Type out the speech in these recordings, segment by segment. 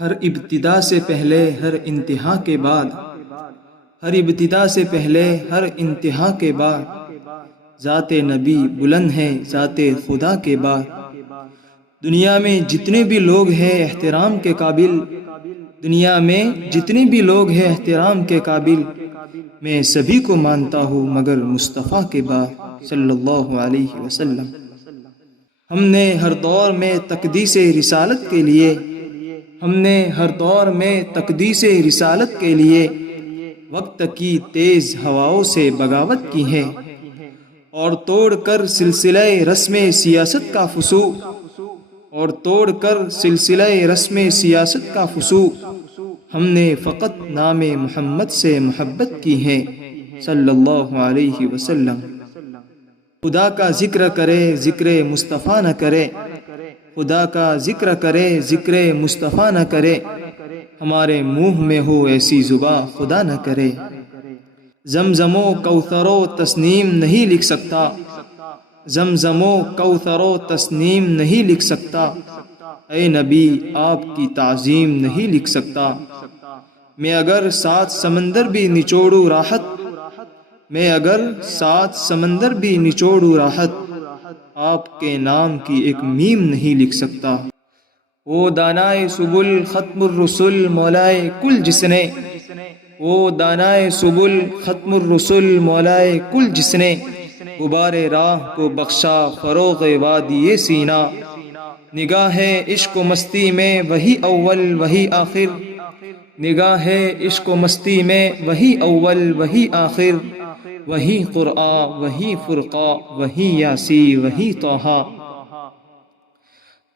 ہر ابتدا سے پہلے ہر انتہا کے بعد، ہر ابتدا سے پہلے ہر انتہا کے بعد، ذات نبی بلند ہے ذات خدا کے بعد۔ دنیا میں جتنے بھی لوگ ہیں احترام کے قابل، دنیا میں جتنے بھی لوگ ہیں احترام کے قابل، میں سبھی کو مانتا ہوں مگر مصطفیٰ کے بعد صلی اللہ علیہ وسلم۔ ہم نے ہر دور میں تقدیس رسالت کے لیے، ہم نے ہر دور میں تقدیس رسالت کے لیے وقت کی تیز ہواؤں سے بغاوت کی ہے، اور توڑ کر سلسلہ رسم سیاست کا فسوق، اور توڑ کر سلسلہ رسم سیاست کا فسوق، ہم نے فقط نام محمد سے محبت کی ہے صلی اللہ علیہ وسلم۔ خدا کا ذکر کرے ذکر مصطفیٰ نہ کرے، خدا کا ذکر کرے ذکر مصطفیٰ نہ کرے، ہمارے منہ میں ہو ایسی زباں خدا نہ کرے۔ زمزم و کوثر و تسنیم نہیں لکھ سکتا، زمزم و کوثر و تسنیم نہیں لکھ سکتا، اے نبی آپ کی تعظیم نہیں لکھ سکتا۔ میں اگر 7 سمندر بھی نچوڑوں راحت، میں اگر 7 سمندر بھی نچوڑوں راحت، آپ کے نام کی ایک میم نہیں لکھ سکتا۔ وہ دانائے سبل ختم الرسل مولائے کل جس نے، وہ دانائے سبل ختم الرسل مولائے کل جس نے، غبار راہ کو بخشا فروغ وادی سینا۔ نگاہ عشق و مستی میں وہی اول وہی آخر، نگاہ عشق و مستی میں وہی اول وہی آخر، وہی قرآن وہی فرقان وہی یاسی وہی طٰہٰ۔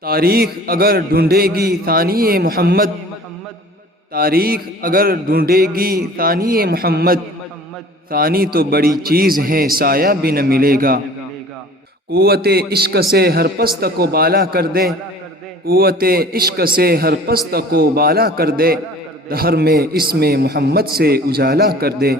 تاریخ اگر ڈھونڈے گی ثانی محمد، تاریخ اگر ڈھونڈے گی ثانی محمد، ثانی تو بڑی چیز ہے سایہ بھی نہ ملے گا۔ قوت عشق سے ہر پست کو بالا کر دے، قوت عشق سے ہر پست کو بالا کر دے، دہر میں اسم محمد سے اجالا کر دے۔